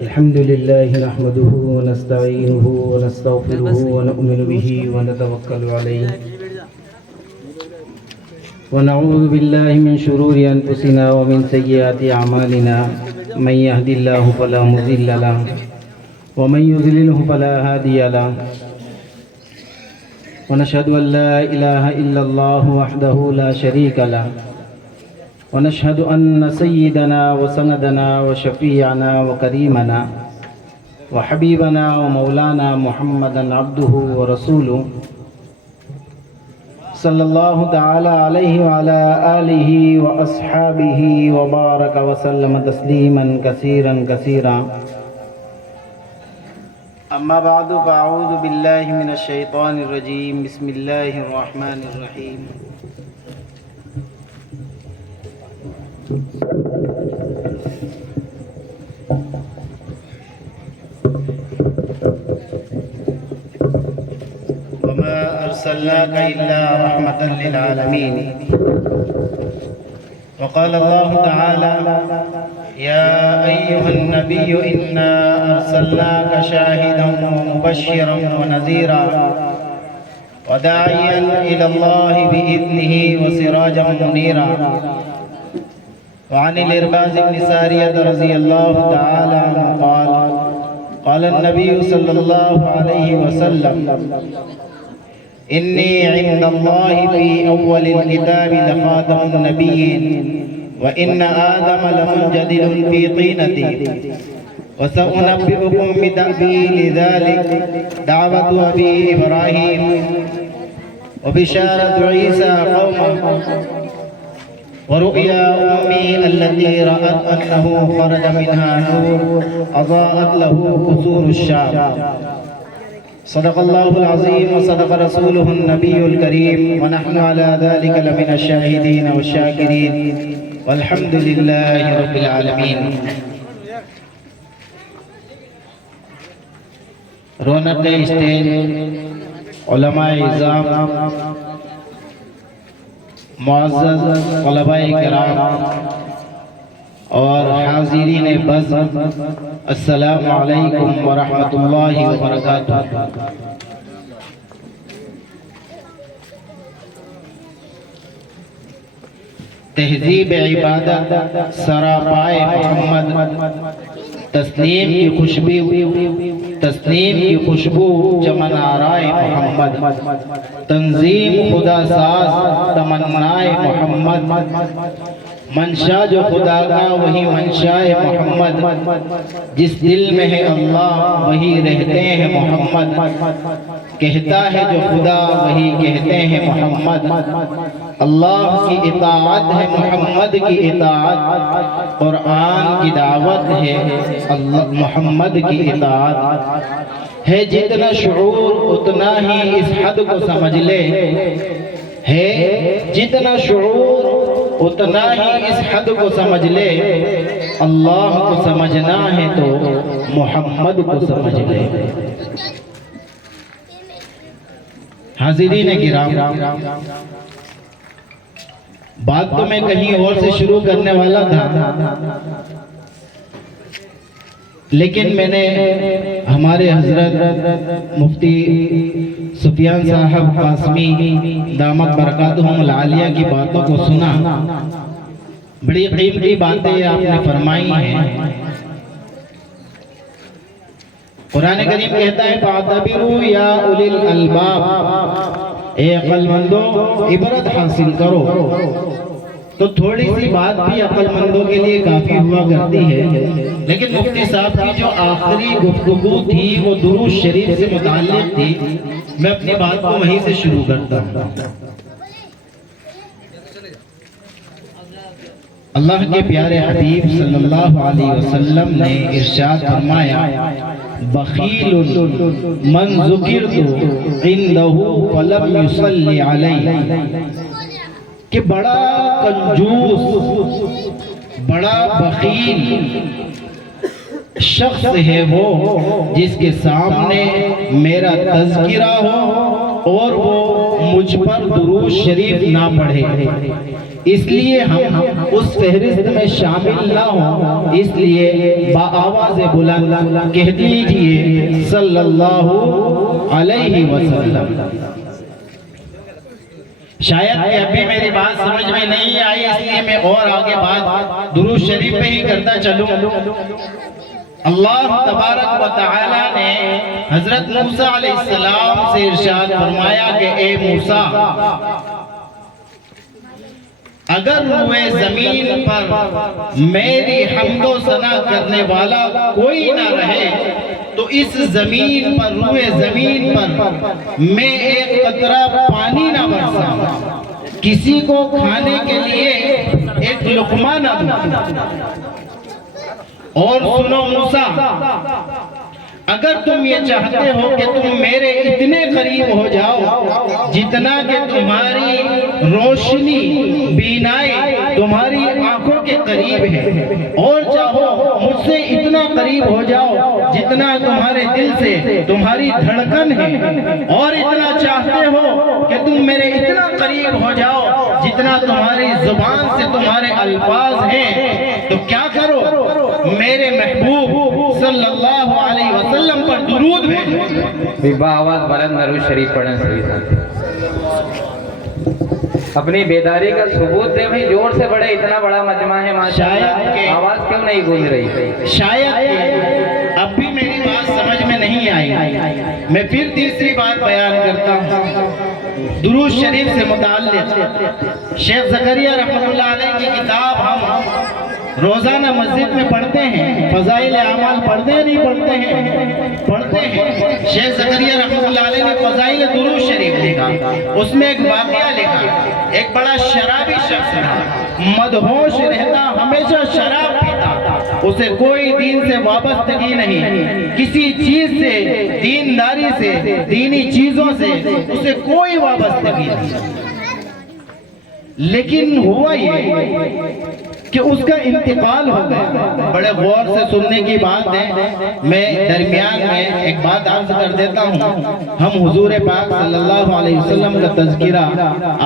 الحمد لله نحمده ونستعينه ونستغفره ونؤمن به ونتوكل عليه ونعوذ بالله من شرور أنفسنا ومن سيئات أعمالنا من يهد الله فلا مضل له ومن يضلله فلا هادي له ونشهد أن لا إله إلا الله وحده لا شريك له ونشهد أن سيدنا وسندنا وشفيعنا وكريمنا وحبيبنا ومولانا محمدا عبده ورسوله صلى الله تعالى عليه وعلى آله وأصحابه وبارك وسلم تسليما كثيرا كثيرا أما بعد فأعوذ بالله من الشيطان الرجيم بسم الله الرحمن الرحيم وما أرسلناك إلا رحمة للعالمين وقال الله تعالى يا أيها النبي إنا أرسلناك شاهدا ومبشرا ونذيرا وداعيا إلى الله بإذنه وسراجا منيرا وعن الإرباز بن سارية رضي الله تعالى عنه قال قال النبي صلى الله عليه وسلم إني عند الله في أول الكتاب لخاتم النبيين وإن آدم لمنجدل في طينتي وسأنبئكم بتأويل ذلك دعوة أبي إبراهيم وبشارة عيسى قومه ورؤيا أمي التي رأت أنه خرج منها نور أضاءت له قصور الشام صدق الله العظيم وصدق رسوله النبي الكريم ونحن على ذلك لمن الشاهدين والشاكرين والحمد لله رب العالمين. رونق اسٹیج، علماء اعظام، معزز طلباء کرام اور حاضرین بزم، السلام علیکم ورحمۃ اللہ وبرکاتہ. تہذیب عبادت سراپائے محمد، تسلیم کی خوشبو چمن آرائے محمد، تنظیم خدا ساز تمنائے محمد، منشا جو خدا کا وہی منشائے محمد، جس دل میں ہے اللہ وہی رہتے ہیں محمد، کہتا ہے جو خدا وہی کہتے ہیں محمد، اللہ کی اطاعت ہے محمد کی اطاعت، قرآن کی دعوت ہے محمد کی اطاعت، ہے جتنا شعور اتنا ہی اس حد کو سمجھ لے، ہے جتنا شعور اتنا ہی اس حد کو سمجھ لے، اللہ کو سمجھنا ہے تو محمد کو سمجھ لے. حاضرین کرام، بات تو میں کہیں اور سے شروع کرنے والا تھا، لیکن میں نے ہمارے حضرت مفتی سفیان صاحب قاسمی دامت برکاتہم العالیہ کی باتوں کو سنا. بڑی قیمتی باتیں آپ نے فرمائی ہیں. قرآن کریم کہتا ہے فَاعْتَبِرُوا يَا أُولِي الْأَلْبَابِ، اے عقل مندوں عبرت حاصل کرو. تو تھوڑی سی بات بھی عقل مندوں کے لیے کافی ہوا کرتی ہے، لیکن مفتی صاحب کی جو آخری گفتگو تھی وہ درود شریف سے متعلق تھی. میں اپنی بات کو وہیں سے شروع کرتا ہوں. اللہ کے پیارے حبیب صلی اللہ علیہ وسلم نے ارشاد فرمایا بخیل من ذکرت عنده فلم یصلی علی، کہ بڑا کنجوس، بڑا بخیل شخص ہے وہ جس کے سامنے میرا تذکرہ ہو اور وہ مجھ پر درود شریف نہ پڑھے. اس لیے ہم اس فہرست میں شامل نہ ہوں، اس لیے بآواز بلند کہہ دیجئے صلی اللہ علیہ وسلم۔ شاید کہ ابھی میری بات سمجھ میں نہیں آئی، اس لیے میں اور آگے بات درود شریف پہ ہی کرتا چلوں۔ اللہ تبارک و تعالی نے حضرت موسیٰ علیہ السلام سے ارشاد فرمایا کہ اے موسیٰ، اگر روئے زمین پر میری حمد و ثنا کرنے والا کوئی نہ رہے تو اس زمین پر، روئے زمین پر میں ایک قطرہ پانی نہ برساؤں، کسی کو کھانے کے لیے ایک لقمہ نہ دوں۔ اور سنو موسیٰ، اگر تم یہ چاہتے ہو کہ تم میرے اتنے قریب ہو جاؤ جتنا کہ تمہاری روشنی بینائی تمہاری آنکھوں کے قریب ہے، اور چاہو مجھ سے اتنا قریب ہو جاؤ جتنا تمہارے دل سے تمہاری دھڑکن ہے، اور اتنا چاہتے ہو کہ تم میرے اتنا قریب ہو جاؤ جتنا تمہاری زبان سے تمہارے الفاظ ہیں، تو کیا کرو، میرے محبوب صلی اللہ علیہ وسلم پر درود بھیجو۔ بآواز بلند درود شریف پڑھیں سبھی ساتھ۔ اپنی بیداری کا ثبوت دے بھائی، زور سے بڑے، اتنا بڑا مجمع ہے ماشاءاللہ، آواز کیوں نہیں گونج رہی؟ شاید کہ اب بھی میری بات سمجھ میں نہیں آئی، میں پھر تیسری بات بیان کرتا ہوں درود شریف سے متعلق۔ شیخ زکریا رحمۃ اللہ علیہ کی کتاب ہم روزانہ مسجد میں پڑھتے ہیں، فضائل اعمال پڑھتے ہیں نہیں پڑھتے ہیں؟ پڑھتے ہیں۔ شیخ زکریا رحمۃ اللہ علیہ نے فضائل درود شریف لکھا، اس میں ایک واقعہ لکھا، ایک بڑا شرابی شخص تھا، مدہوش رہتا، ہمیشہ شراب پیتا، اسے کوئی دین سے وابستگی نہیں، کسی چیز سے، دینداری سے، دینی چیزوں سے اسے کوئی وابستگی نہیں۔ لیکن ہوا یہ کہ اس کا انتقال ہو گیا۔ بڑے غور سے سننے کی بات ہے، میں درمیان میں ایک بات عرض کر دیتا ہوں۔ ہم حضور پاک صلی اللہ علیہ وسلم کا تذکرہ،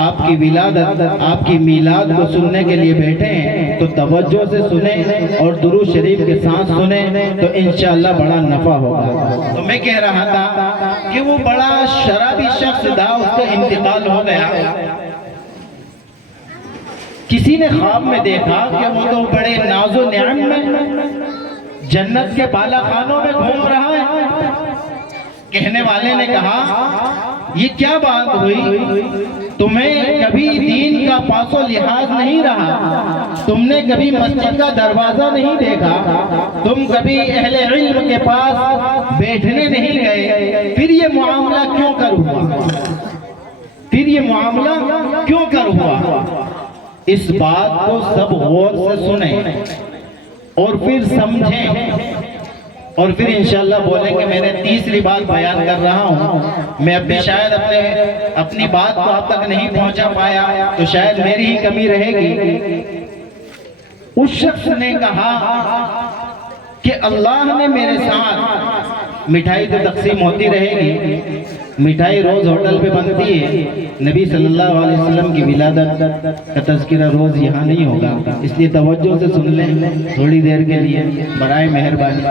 آپ کی ولادت، آپ کی میلاد کو سننے کے لیے بیٹھے ہیں، تو توجہ سے سنیں اور درود شریف کے ساتھ سنیں تو انشاءاللہ بڑا نفع ہوگا۔ تو میں کہہ رہا تھا کہ وہ بڑا شرابی شخص تھا، اس کا انتقال ہو گیا۔ کسی نے خواب میں دیکھا کہ وہ تو بڑے ناز و نعم میں جنت کے بالا خانوں میں گھوم رہا ہے۔ کہنے والے نے کہا یہ کیا بات ہوئی، تمہیں کبھی دین کا پاس و لحاظ نہیں رہا، تم نے کبھی مسجد کا دروازہ نہیں دیکھا، تم کبھی اہل علم کے پاس بیٹھنے نہیں گئے، پھر یہ معاملہ کیوں کر ہوا، پھر یہ معاملہ کیوں کر ہوا؟ اس بات کو سب غور سے سنیں اور پھر سمجھیں، اور پھر انشاءاللہ بولیں کہ میں نے تیسری بات بیان کر رہا ہوں، میں اب بھی شاید اپنی بات کو آپ تک نہیں پہنچا پایا، تو شاید میری ہی کمی رہے گی۔ اس شخص نے کہا کہ اللہ نے میرے ساتھ، مٹھائی تو تقسیم ہوتی رہے گی، مٹھائی روز ہوٹل پہ بنتی ہے، نبی صلی اللہ علیہ وسلم کی ولادت کا تذکرہ روز یہاں نہیں ہوگا، اس لیے توجہ سے سن لیں تھوڑی دیر کے لیے برائے مہربانی۔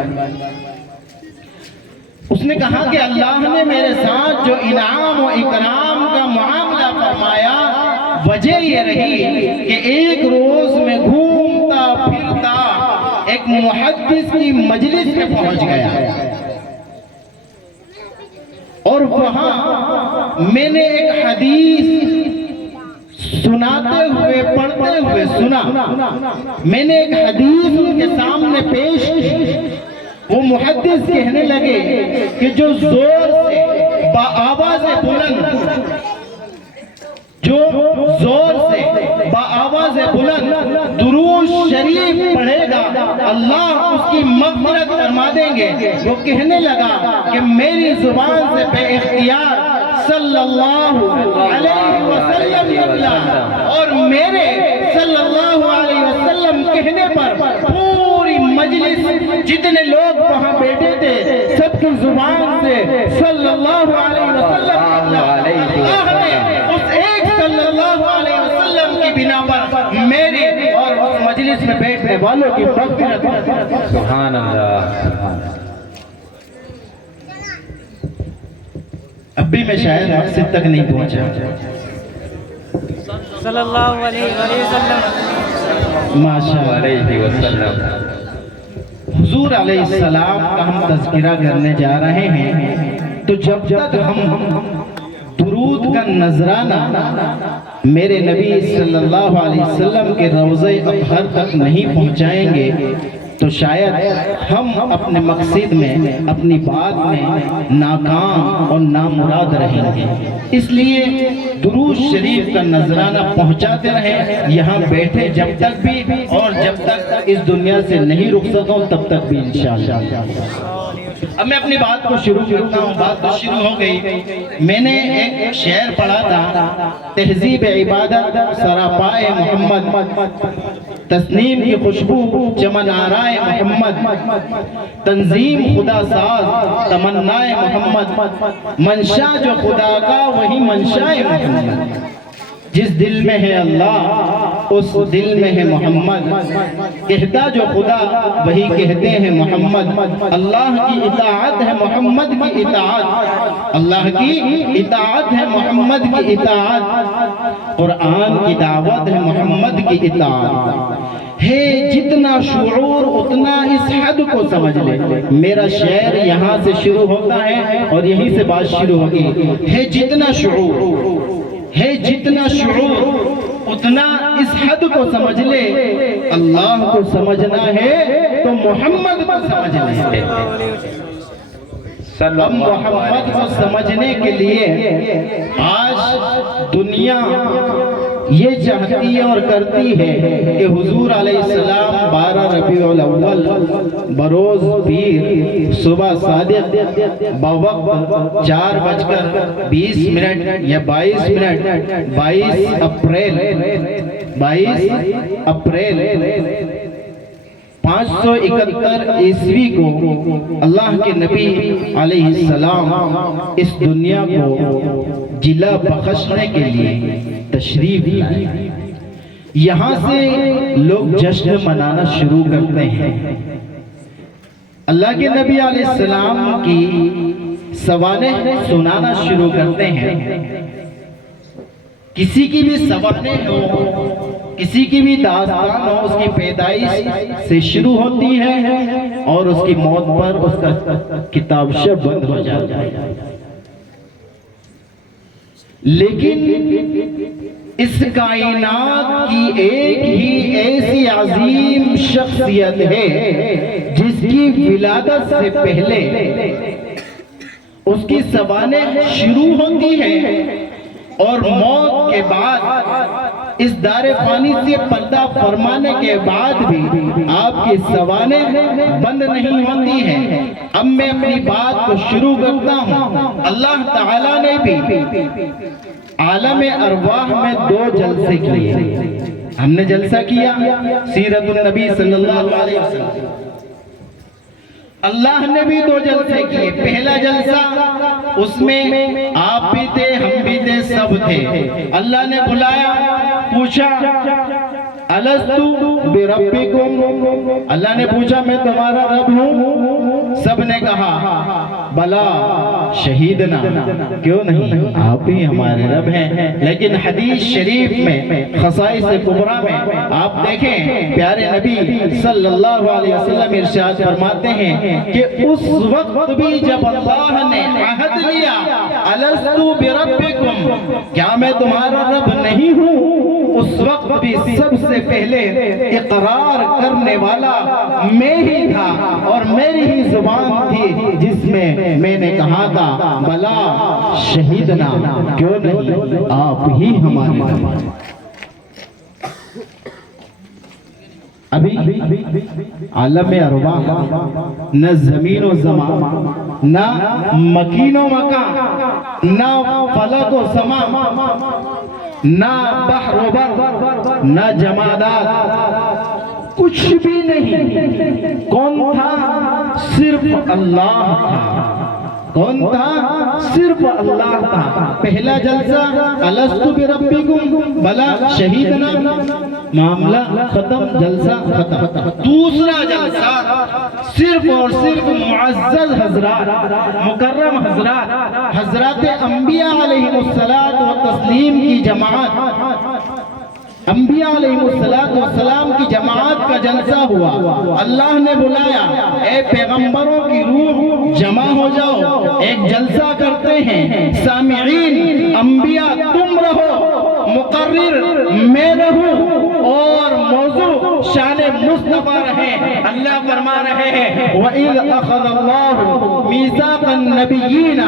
اس نے کہا کہ اللہ نے میرے ساتھ جو انعام و اکرام کا معاملہ فرمایا، وجہ یہ رہی کہ ایک روز میں گھومتا پھرتا ایک محدث کی مجلس میں پہنچ گیا، اور وہاں میں نے ایک حدیث سناتے ہوئے، پڑھتے ہوئے سنا، میں نے ایک حدیث ان کے سامنے پیش کی۔ وہ محدث کہنے لگے کہ جو زور سے بآواز بلند، جو زور سے بآواز بلند درود شریف پڑھے گا اللہ اس کی مغفرت فرما دیں گے۔ وہ کہنے لگا کہ میری زبان سے بے اختیار صلی اللہ علیہ وسلم نکلا، اور میرے صلی اللہ علیہ وسلم کہنے پر پوری مجلس، جتنے لوگ وہاں بیٹھے تھے، سب کی زبان سے صلی اللہ علیہ وسلم نکلا۔ اللہ نے اس ایک صلی اللہ علیہ وسلم کی بنا پر میں بیٹھنے والوں کی مغفرت ہو۔ سبحان اللہ۔ اب بھی میں شاید مقصد تک نہیں پہنچا۔ صلی اللہ علیہ وسلم۔ ماشاءاللہ علیہ وسلم۔ حضور علیہ السلام کا ہم تذکرہ کرنے جا رہے ہیں، تو جب تک ہم درود کا نذرانہ میرے نبی صلی اللہ علیہ وسلم کے روضہ اطہر تک نہیں پہنچائیں گے تو شاید ہم اپنے مقصد میں، اپنی بات میں ناکام اور نامراد رہیں گے۔ اس لیے درود شریف کا نذرانہ پہنچاتے رہیں، یہاں بیٹھے جب تک بھی، اور جب تک اس دنیا سے نہیں رخصت ہوں تب تک بھی انشاءاللہ۔ اب میں اپنی بات کو شروع کرتا ہوں۔ بات تو شروع ہو گئی۔ میں نے ایک شعر پڑھا تھا، تہذیب عبادت سراپائے محمد، تسنیم کی خوشبو چمن آرائے محمد، تنظیم خدا ساز تمنائے محمد، منشا جو خدا کا وہی منشائے محمد، جس دل میں ہے اللہ اس دل میں ہے محمد، کہتا جو خدا وہی کہتے ہیں محمد، اللہ کی اطاعت ہے محمد کی اطاعت، اللہ کی اطاعت ہے محمد کی اطاعت، قرآن کی دعوت ہے محمد کی اطاعت، ہے جتنا شعور اتنا اس حد کو سمجھ لے۔ میرا شعر یہاں سے شروع ہوتا ہے اور یہیں سے بات شروع ہوگی۔ ہے جتنا شعور، ہے جتنا شعور اتنا اس حد کو سمجھ لے، اللہ کو سمجھنا ہے تو محمد کو سمجھنا ہے۔ اب محمد کو سمجھنے کے لیے آج دنیا یہ چاہتی ہے اور کرتی ہے کہ حضور علیہ السلام 12 ربیع الاول بروز پیر صبح صادق بوقت 4:20 یا 22 اپریل 571 عیسوی کو اللہ کے نبی علیہ السلام اس دنیا کو جلا بخشنے کے لیے تشریف لائے۔ یہاں سے لوگ جشن منانا شروع کرتے ہیں۔ اللہ کے نبی علیہ السلام کی سوانح سنانا شروع کرتے ہیں۔ کسی کی بھی سوانح ہو، کسی کی بھی داستان ہو، اس کی پیدائش سے شروع ہوتی ہے اور اس کی موت پر اس کا کتابچہ بند ہو جاتا ہے۔ لیکن اس کائنات کی ایک ہی ایسی عظیم شخصیت ہے جس کی ولادت سے پہلے اس کی سوانح شروع ہوتی ہے اور موت کے بعد اس دار فانی سے پردہ فرمانے کے بعد بھی آپ کی سوانح بند نہیں ہوتی ہیں۔ اب میں اپنی بات کو شروع کرتا ہوں۔ اللہ تعالیٰ نے بھی عالم ارواح میں 2 جلسے کیے۔ ہم نے جلسہ کیا سیرت النبی صلی اللہ علیہ وسلم، اللہ نے بھی 2 جلسے کیے۔ پہلا جلسہ اس میں آپ بھی تھے، ہم بھی تھے، سب تھے۔ اللہ نے بلایا، پوچھا الستو بربکم، اللہ نے پوچھا میں تمہارا رب ہوں؟ سب نے کہا بلا شہیدنا، کیوں نہیں، آپ ہی ہمارے رب ہیں۔ لیکن حدیث شریف میں خصائص کبریٰ میں آپ دیکھیں، پیارے نبی صلی اللہ علیہ وسلم ارشاد فرماتے ہیں کہ اس وقت بھی جب اللہ نے عہد لیا الستو بربکم، کیا میں تمہارا رب نہیں ہوں، اس وقت بھی سب سے پہلے اقرار کرنے والا میں ہی تھا اور میری ہی زبان تھی جس میں میں نے کہا تھا بلا شہیدنا، کیوں نہیں، آپ ہی ہمارے رب ہیں۔ ابھی عالم ارواح نہ زمین و زمان، نہ مکین و مکان، نہ فلک و سما، نہ بحر و بر، نہ جمادات، کچھ بھی نہیں۔ کون تھا؟ صرف اللہ تھا۔ کون تھا؟ صرف اللہ تھا. پہلا جلسہ الستو بربکم بلا شہیدنا، معاملہ ختم، جلسہ ختم. دوسرا جلسہ صرف اور صرف معزز حضرات، مکرم حضرات، حضرات انبیاء علیہ الصلاۃ والتسلیم کی جماعت، انبیاء علیہ السلام کی جماعت کا جلسہ ہوا. اللہ نے بلایا، اے پیغمبروں کی روح جمع ہو جاؤ، ایک جلسہ کرتے ہیں. سامعین انبیاء تم رہو، مقرر میں رہوں، اور موضوع شان مصطفیٰ رہے. اللہ فرما رہے ہیں وَإِذْ أَخَذَ اللَّهُ مِيثَاقَ النَّبِيِّينَ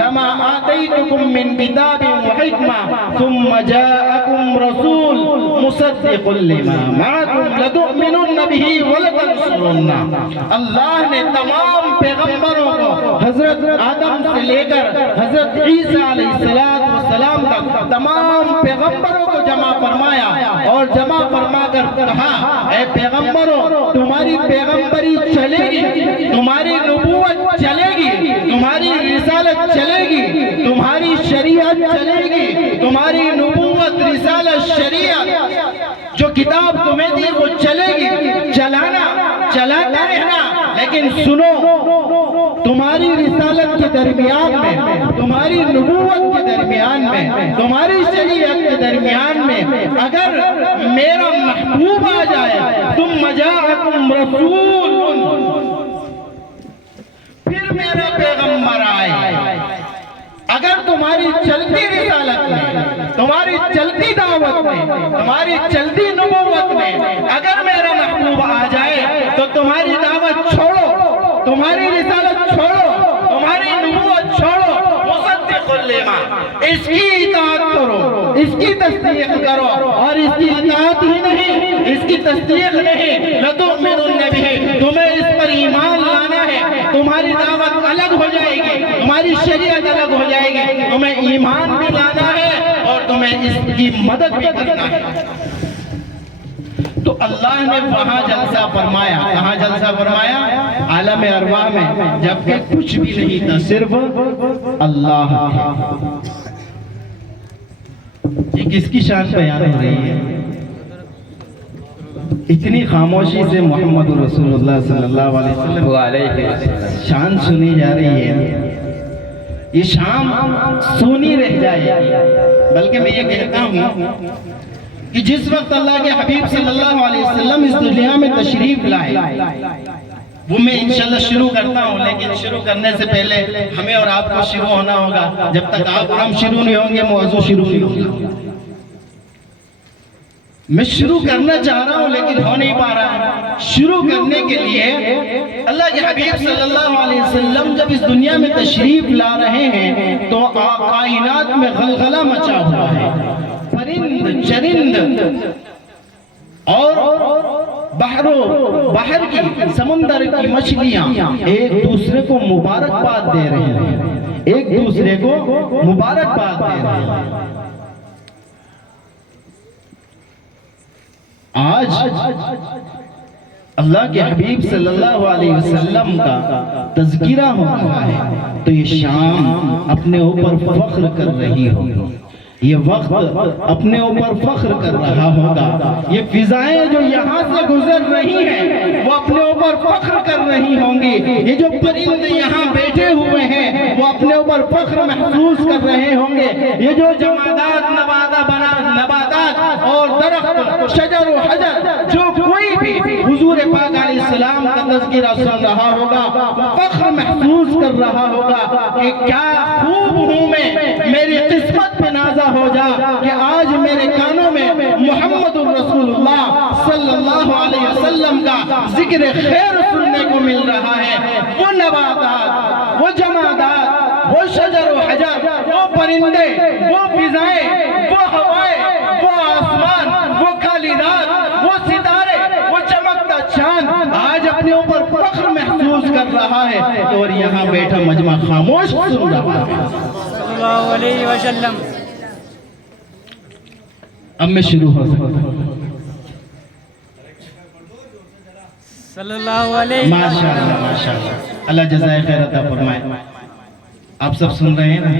لَمَا آتَيْتُكُم مِّن كِتَابٍ وَحِكْمَةٍ ثُمَّ جَاءَكُمْ رَسُولٌ مصدق لما معكم لتؤمنن به ولتنصرنه. اللہ نے تمام پیغمبروں کو حضرت آدم سے لے کر حضرت عیسیٰ علیہ السلام تک تمام پیغمبروں کو جمع فرمایا، اور جمع فرما کر کہا اے پیغمبروں تمہاری پیغمبری چلے گی، تمہاری نبوت چلے گی، تمہاری رسالت چلے گی، تمہاری شریعت چلے گی، تمہاری نبوت رسالت شریعت جو کتاب تمہیں دی وہ چلے گی. چلاتے رہنا، لیکن سنو، تمہاری رسالت کے درمیان میں، تمہاری نبوت کے درمیان میں، تمہاری شریعت کے درمیان میں اگر میرا محبوب آ جائے، ثم جاءکم رسول، پھر میرا پیغمبر آئے، اگر تمہاری چلتی رسالت میں، تمہاری چلتی دعوت میں، تمہاری چلتی نبوت میں اگر میرا محبوب آ جائے تو تمہاری دعوت چھوڑو، تمہاری رسالت چھوڑو، تمہاری نبوت چھوڑو. مصدق لما، اس کی اطاعت کرو، اس کی تصدیق کرو، اور اس کی اطاعت ہی نہیں، اس کی تصدیق نہیں، لتؤمنن بہ، تمہیں اس پر ایمان لانا ہے. تمہاری دعوت الگ ہو جائے گی، تمہاری شریعت الگ ہو جائے گی، تمہیں ایمان بھی لانا ہے اور تمہیں اس کی مدد بھی کرنا ہے. تو اللہ نے وہاں جلسہ فرمایا. کہاں جلسہ فرمایا؟ عالم ارواح میں، جبکہ کچھ بھی نہیں تھا، صرف اللہ تھا. یہ کس کی شان بیان ہو رہی ہے؟ اتنی خاموشی سے محمد رسول اللہ صلی اللہ علیہ وسلم شان سنی جا رہی ہے. یہ شام سونی رہ جائے. بلکہ میں یہ کہتا ہوں کہ جس وقت اللہ کے حبیب صلی اللہ علیہ وسلم اس دنیا میں تشریف لائے، وہ میں انشاءاللہ شروع کرتا ہوں، لیکن شروع کرنے سے پہلے ہمیں اور آپ کو شروع ہونا ہوگا. جب تک آپ اور ہم شروع نہیں ہوں گے موضوع شروع نہیں ہوگا. میں شروع کرنا چاہ رہا ہوں لیکن ہو نہیں پا رہا. شروع کرنے کے لیے اللہ کے حبیب صلی اللہ علیہ وسلم جب اس دنیا میں تشریف لا رہے ہیں تو کائنات میں غلغلہ مچا ہوا ہے. پرند چرند اور بحر کی، سمندر کی مچھلیاں ایک دوسرے کو مبارکباد دے رہے ہیں، ایک دوسرے کو مبارکباد دے رہے ہیں. آج اللہ کے حبیب صلی اللہ علیہ وسلم کا تذکرہ ہو رہا ہے تو یہ شام اپنے اوپر فخر کر رہی ہوگی، یہ وقت اپنے اوپر فخر کر رہا ہوگا. یہ فضائیں جو یہاں سے گزر رہی ہیں وہ اپنے اوپر فخر کر رہی ہوں گی. یہ جو پرند یہاں بیٹھے ہوئے ہیں وہ اپنے اوپر فخر محسوس کر رہے ہوں گے. یہ جو جمادات، نباتات اور درخت، شجر و حجر، جو کوئی بھی حضور پاک علیہ السلام کا تذکرہ سن رہا ہوگا فخر محسوس کر رہا ہوگا کہ کیا خوب ہوں میں، میری قسمت پہ نازا ہو جا کہ آج میرے کانوں میں محمد رسول اللہ صلی اللہ علیہ وسلم کا ذکر خیر سننے کو مل رہا ہے. وہ نباتات، وہ جمادات، وہ شجر و حجر، وہ پرندے، وہ فضائیں، وہ ہوائیں، وہ آسمان، وہ کالی رات، وہ ستارے، وہ چمکتا چاند آج اپنے اوپر فخر محسوس کر رہا ہے اور یہاں بیٹھا مجمع خاموش سن رہا ہے. صلی اللہ علیہ وسلم. اب میں شروع ہو سکتا ہوں. صلی اللہ علیہ وسلم. ماشاءاللہ ماشاءاللہ، اللہ جزائے خیر عطا فرمائے. آپ سب سن رہے ہیں نا؟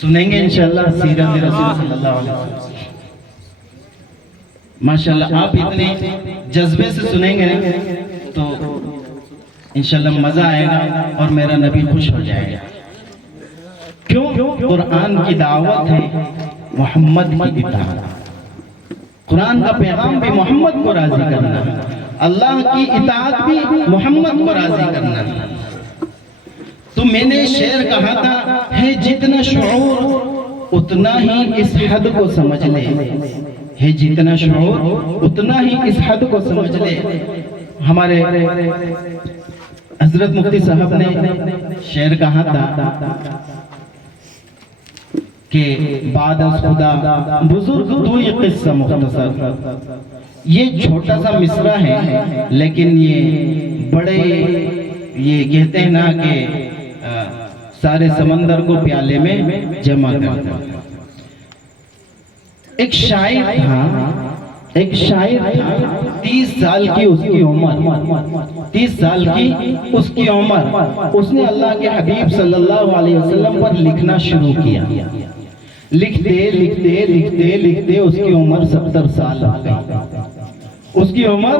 سنیں گے انشاءاللہ سیرت رسول صلی اللہ علیہ وسلم. ماشاءاللہ آپ اتنے جذبے سے سنیں گے تو انشاءاللہ مزہ آئے گا اور میرا نبی خوش ہو جائے گا. کیوں؟ قرآن کی دعوت ہے محمد کی اطاعت. قرآن کا پیغام بھی محمد کو راضی کرنا ہے, اللہ کی اطاعت بھی محمد کو راضی کرنا ہے. تو میں نے شعر کہا تھا ہے جتنا شعور اتنا ہی اس حد کو سمجھ لے, ہے جتنا شعور اتنا ہی اس حد کو سمجھ لے. ہمارے حضرت مفتی صاحب نے شعر کہا تھا کہ بعد از خدا بزرگ تو یہ قصہ مختصر. یہ چھوٹا سا مصرع ہے لیکن یہ بڑے, یہ کہتے ہیں نا کہ سارے سمندر کو پیالے میں جمع کرتا. ایک شاعر تھا, ایک شاعر تھا, 30 سال کی اس کی عمر, 30 سال کی اس کی عمر. اس نے اللہ کے حبیب صلی اللہ علیہ وسلم پر لکھنا شروع کیا. لکھتے لکھتے لکھتے لکھتے اس کی عمر 70 سال ہو گئی. اس کی عمر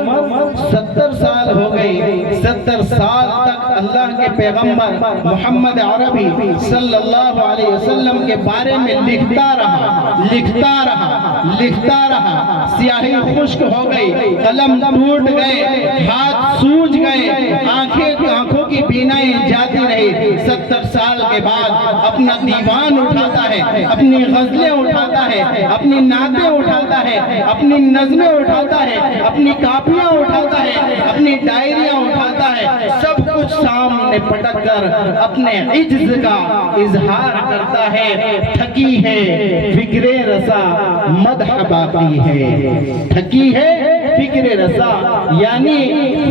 70 سال ہو گئی. 70 سال تک اللہ کے پیغمبر محمد عربی صلی اللہ علیہ وسلم کے بارے میں لکھتا رہا, لکھتا رہا, لکھتا رہا. سیاہی خشک ہو گئی, قلم ٹوٹ گئے, ہاتھ سوج گئے, آنکھوں کی بینائی جاتی رہی. 70 سال کے بعد اپنا دیوان اٹھاتا ہے, اپنی غزلیں اٹھاتا ہے, اپنی نعتیں اٹھاتا ہے, اپنی نظمیں اٹھاتا ہے, اپنی کاپیاں اٹھاتا ہے, اپنی ڈائریاں اٹھاتا ہے. سب کچھ سامنے پٹک کر اپنے عجز کا اظہار کرتا ہے. تھکی ہے فکر رسا مدح باقی ہے. تھکی ہے فکر رسا یعنی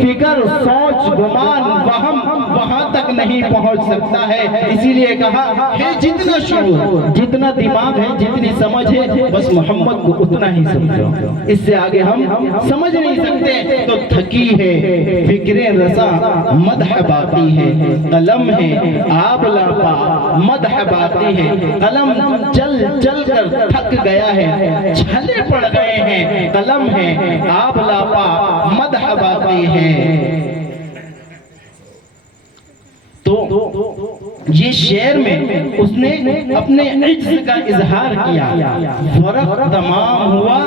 فکر, سوچ, گمان, وہم وہاں تک نہیں پہنچ سکتا ہے. اسی لیے کہا ہے جتنا شعور, جتنا دماغ ہے, جتنی سمجھ ہے, بس محمد کو اتنا ہی سمجھو, اس سے آگے ہم سمجھ نہیں سکتے. تو تھکی ہے فکر رسا مدح باقی ہے. قلم ہے آب لاپا مدح باقی ہے. قلم چل چل کر تھک گیا ہے, چھلے پڑ گئے ہیں. قلم ہے آب لاپا مدح باقی ہے. تو یہ شعر میں اس نے اپنے عجز کا اظہار کیا. ورق تمام ہوا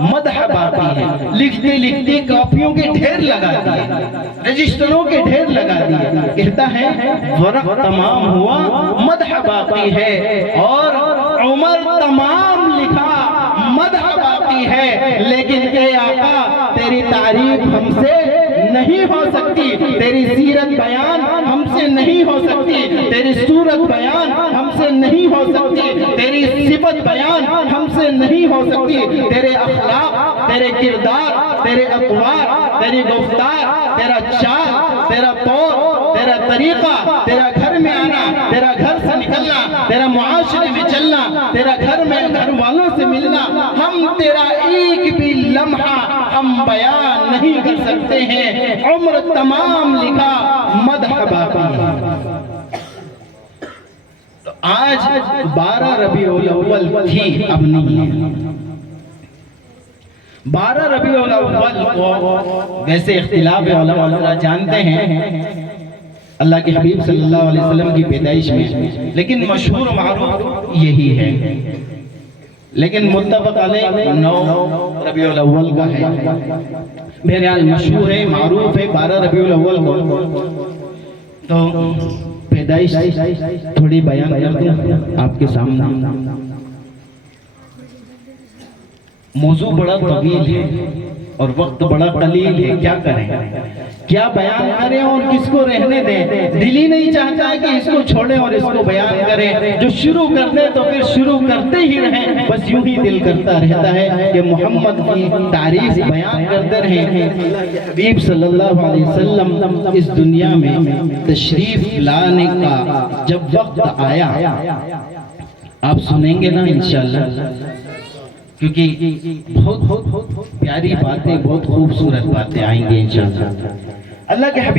مدح باقی ہے. لکھتے لکھتے کاپیوں کے ڈھیر لگا دیے, رجسٹروں کے ڈھیر لگا دیے. کہتا ہے ورق تمام ہوا مدح باقی ہے, اور عمر تمام لکھا مدح باقی ہے. لیکن اے آقا تیری تعریف ہم سے نہیں ہو سکتی, تیری سیرت بیان ہم سے نہیں ہو سکتی, تیری صورت بیان ہم سے نہیں ہو سکتی, تیری صفت بیان ہم سے نہیں ہو سکتی. تیرے اخلاق, تیرے کردار, تیرے اقوال, تیری گفتار, تیرا چال, تیرا طور, تیرا طریقہ, تیرا گھر میں آنا, تیرا گھر سے نکلنا, تیرا معاشرے میں چلنا, تیرا گھر میں گھر والوں سے ملنا, ہم تیرا ایک بھی لمحہ ہم بیان نہیں کر سکتے ہیں. عمر تمام لکھا مدح باقی. آج 12 ربیع الاول تھی, اب نہیں ہے. 12 ربیع الاول کو ویسے اختلاف علماء جانتے ہیں اللہ کے حبیب صلی اللہ علیہ وسلم کی پیدائش میں, لیکن مشہور و معروف یہی ہے. لیکن متفق علیہ 9 ربیع الاول کا ہے. بہرحال مشہور ہے, معروف ہے 12 ربیع الاول کو. تو پیدائش تھوڑی بیان کر دیں آپ کے سامنے. موضوع بڑا طویل ہے اور وقت بڑا قلیل ہے, کیا کریں, کیا بیان کریں اور کس کو رہنے دیں. دل ہی نہیں چاہتا ہے کہ اس کو چھوڑیں اور اس کو بیان کریں. جو شروع کر دیں تو پھر شروع کرتے ہی رہیں, بس یوں ہی دل کرتا رہتا ہے کہ محمد کی تعریف بیان کرتے رہیں. حبیب صلی اللہ علیہ وسلم اس دنیا میں تشریف لانے کا جب وقت آیا, آپ سنیں گے نا انشاءاللہ, کیونکہ بہت پیاری باتیں, بہت خوبصورت باتیں آئیں گے انشاءاللہ. اللہ کے حبیب